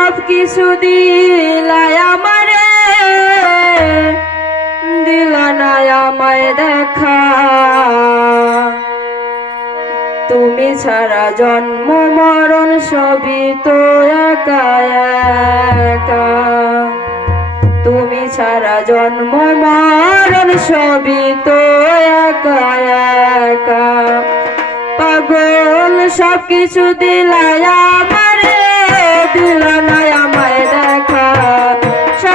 সব কিছু দিলাই আমারে। দিলানাই আমায় দেখা। তুমি ছাড়া জন্ম, মরণ সবই তো একা একা। তুমি ছাড়া জন্ম, মরণ সবই তো একা একা। পাগল, সব কিছু দিলায়া